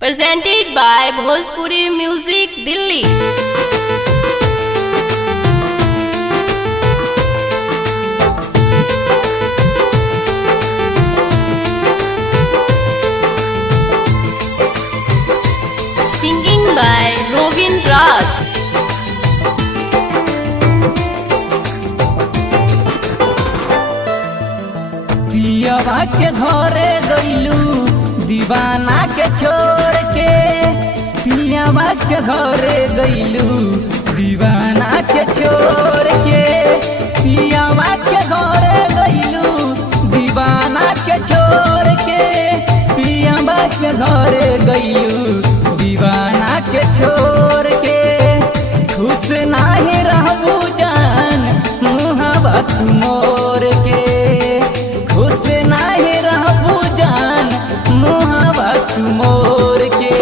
presented by Bhojpuri Music Delhi। Singing by Robin Raj। पियवा के घरे गइलू दीवाना के छोड़ के, पियवा के घरे गइलू दीवाना के छोड़ के, पियवा के घरे गइलू दीवाना के छोड़ के, पियवा के घरे गइलू दीवाना के छोड़ के। खुश नाही रहबू जान मुहावा तू मोर के, खुश नाही रहबू जान मुहावा तू मोर के।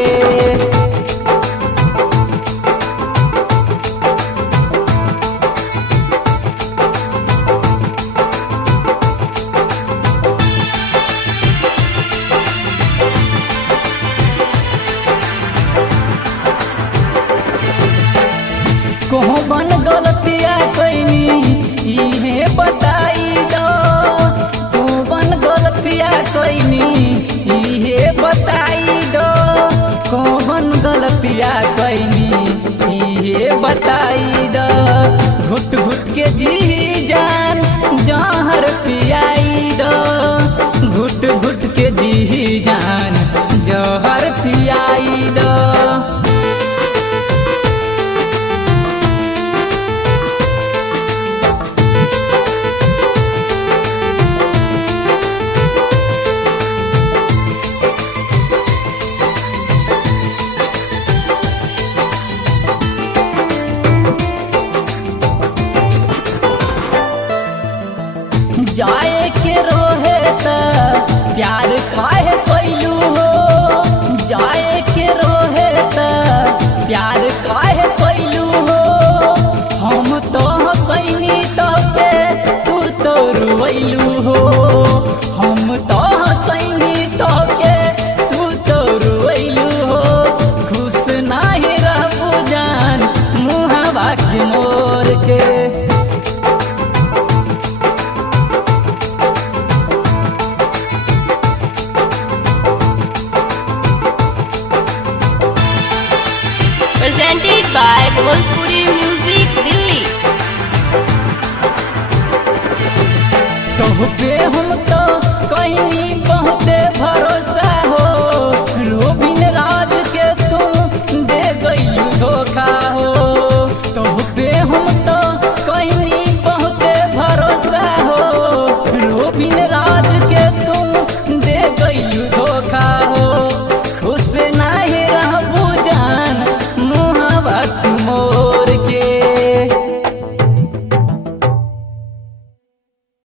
कोहबन गलतिया कैनी इहे बताई दो, कोहबन गलतिया कैनी इहे बताई दो, कोहबन गलतिया कैनी इहे बताई दो। घुट घुट के जी जान जहर पियाई दो, घुट घुट के जी जान जहर पियाई दो। जाए के रोहे त प्यार काहे कैलू हो, जाए के रोहे त प्यार काहे कैलू हो। हम तो हसैनी तबे तू तो रुवैलू हो, हम तो हसैनी तबे तू तो रुवैलू हो। खुश नाही रहबू जान मुहावा के मोर के। presented by Bhojpuri Music Delhi। तोहपे हम तो कहीं बहुते भरोसा हो, रोबिन राज के तू दे गइलू धोखा हो। तोहपे हम तो कहीं बहुते भरोसा हो, रोबिन